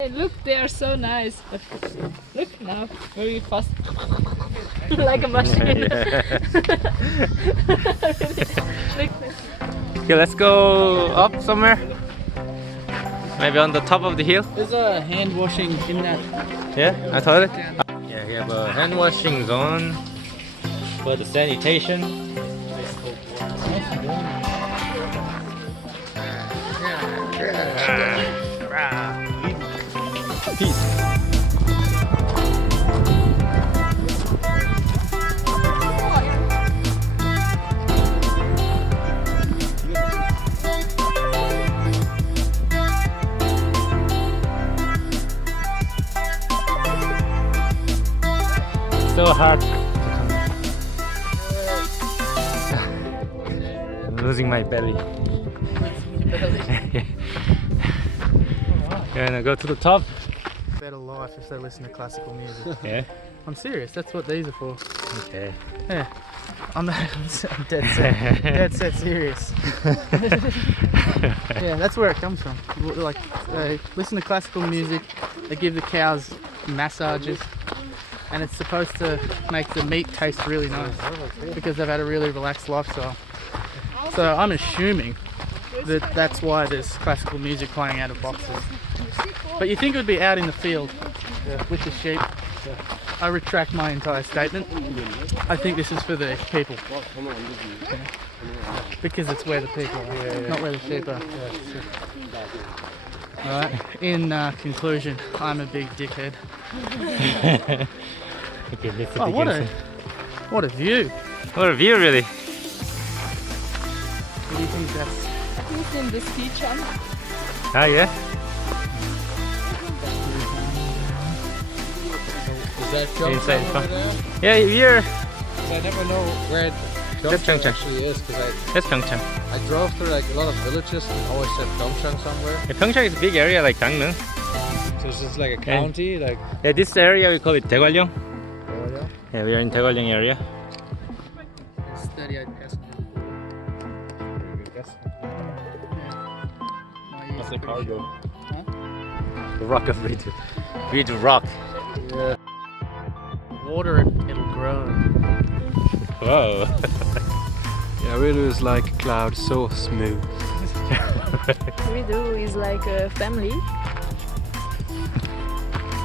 Hey, look, they are so nice. But look now, very fast, like a machine. Really. Okay, let's go up somewhere. Maybe on the top of the hill. There's a hand washing in that. Yeah, I thought it. Yeah, we have a hand washing zone for the sanitation. Peace. So hard to come. I'm losing my belly. You're gonna go to the top. Better life if they listen to classical music. Yeah. I'm serious. That's what these are for. Okay. Yeah. I'm dead set serious. Yeah, that's where it comes from. Like, they listen to classical music. They give the cows massages. And it's supposed to make the meat taste really nice because they've had a really relaxed lifestyle. So I'm assuming that that's why there's classical music playing out of boxes. But you think it would be out in the field with the sheep. I retract my entire statement. I think this is for the people. Because it's where the people are, not where the sheep are. Alright, in conclusion, I'm a big dickhead. Okay, that's Oh, what a view! What a view, really. What do you think that's? Who's in the ski jump? Ah, yeah. Is that Inside Pyeongchang fun. over there? Yeah, we're. 'Cause I never know where That's Pyeongchang Pyeongchang. actually is. Because That's Pyeongchang. I drove through like a lot of villages and always said Pyeongchang somewhere. Yeah, Pyeongchang is a big area like Gangneung. So it's just like a county, like. Yeah, this area we call it Dae Gwan Ryeong. Oh, yeah. Yeah, we are in Dae Gwan Ryeong area. It's 38 passengers. That's the cargo. The rock of Reed. Reed rock. Yeah. Water it, it'll grow. Whoa. Yeah, Ridu is like a cloud, so smooth. Ridu is like a family.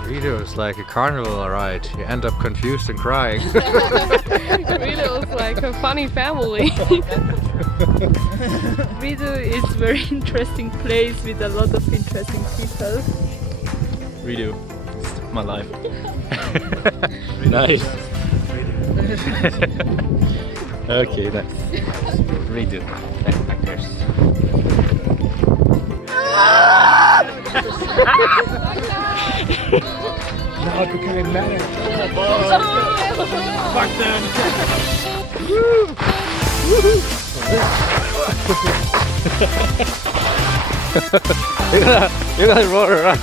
Rito is like a carnival ride. You end up confused and crying. Ridu is like a funny family. Ridu is very interesting place with a lot of interesting people. Redo. It's my life. Nice. Okay, nice. Redo. Backpackers. Now it became mad. Fuck them. You're gonna roll around.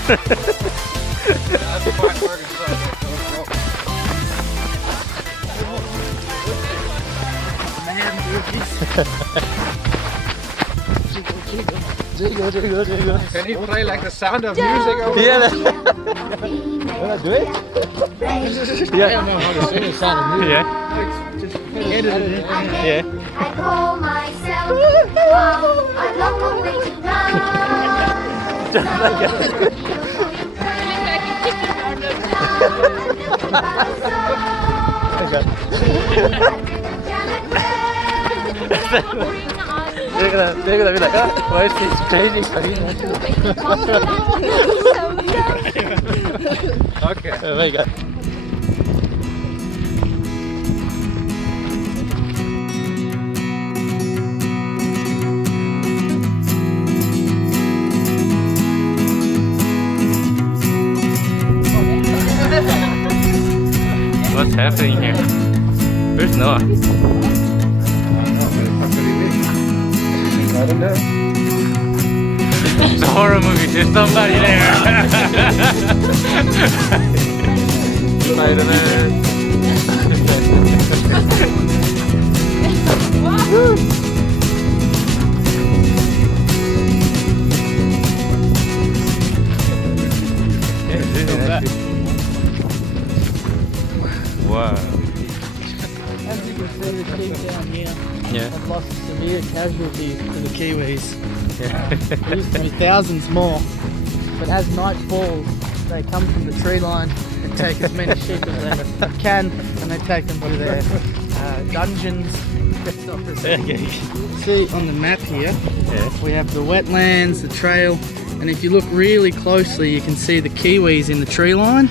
Jiggle, jiggle, jiggle. Can you play like the sound of music over Yeah. there? Wanna do it? I don't know how to sing the sound of music. Yeah. Yeah. I call myself wow, I long a way to run. Just like they're gonna be like, oh, why is this crazy? Okay. Oh my god. What's happening here? Where's Noah? I don't know. It's a horror movie, there's somebody there. Spider-Man. Look at that. Wow. As you can see, the sheep down here Yeah. have lost severe casualties to the Kiwis. Yeah. There used to be thousands more, but as night falls, they come from the tree line and take as many sheep as they can, and they take them to their dungeons. See on the map here, we have the wetlands, the trail, and if you look really closely, you can see the Kiwis in the tree line.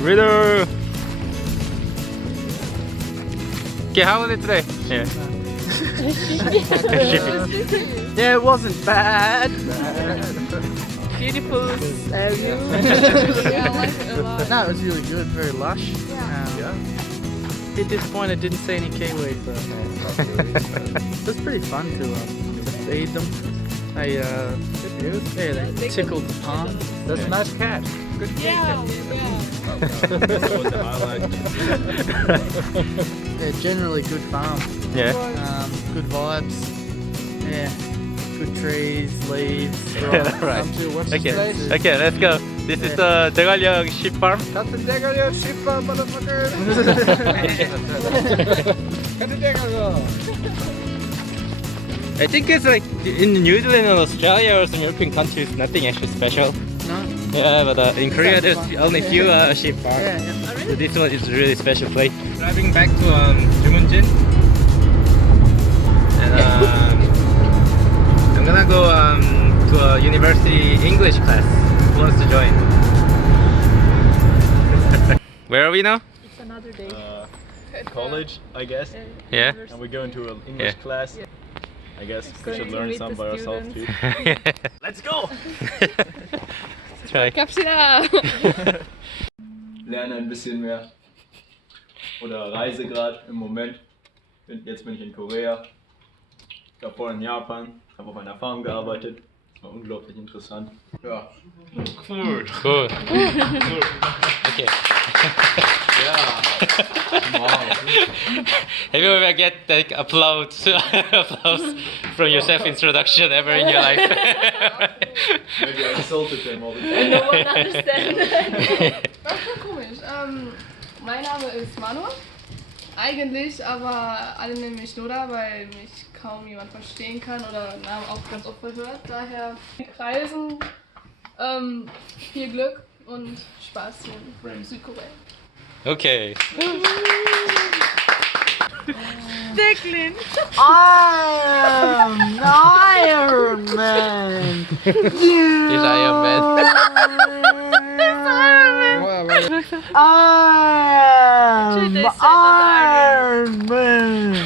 Riddle. Okay, how was it today? Yeah. Yeah, it wasn't bad. Beautiful. Yeah, I like it a lot. but no, it was really good, very lush. Bit disappointed didn't see any kiwis, but it was pretty fun to feed them. They they tickled the palm. That's a nice cat. Good Yeah, They're generally good farm. Yeah. Good vibes. Yeah. Good trees, leaves. Right. What's Okay. Okay, let's go. This is the Dae Gwan Ryeong Sheep Farm. That's the Dae Gwan Ryeong Sheep, motherfucker. I think it's like in New Zealand and Australia or some European countries, nothing actually special. No? Yeah, but in Korea there's only few sheep farms. Yeah, yeah. So this one is a really special place. Driving back to jumunjin, and I'm gonna go to a university English class. Who wants to join? Where are we now? It's another day. College, I guess, Yeah. and we're going to an English class. I guess we should learn some by ourselves too. Let's go! Try. 갑시다. Lerne ein bisschen mehr. Oder reise gerade im Moment. Jetzt bin ich in Korea. Davor in Japan. Habe auf einer Farm gearbeitet. Das war unglaublich interessant. Ja. Cool. Cool. Okay. Ja. Wow. Have you ever get like applause from your self-introduction ever in your life? Maybe I insulted them all the time. No one understands. Das ist schon komisch. Mein Name ist Manu. Eigentlich, aber alle nennen mich Noda, weil mich kaum jemand verstehen kann oder Namen auch ganz oft verhört. Daher Reisen, viel Glück und Spaß in Südkorea. Okay. Declan. I am Iron Man. He's Iron Man. I am They said that Iron Man.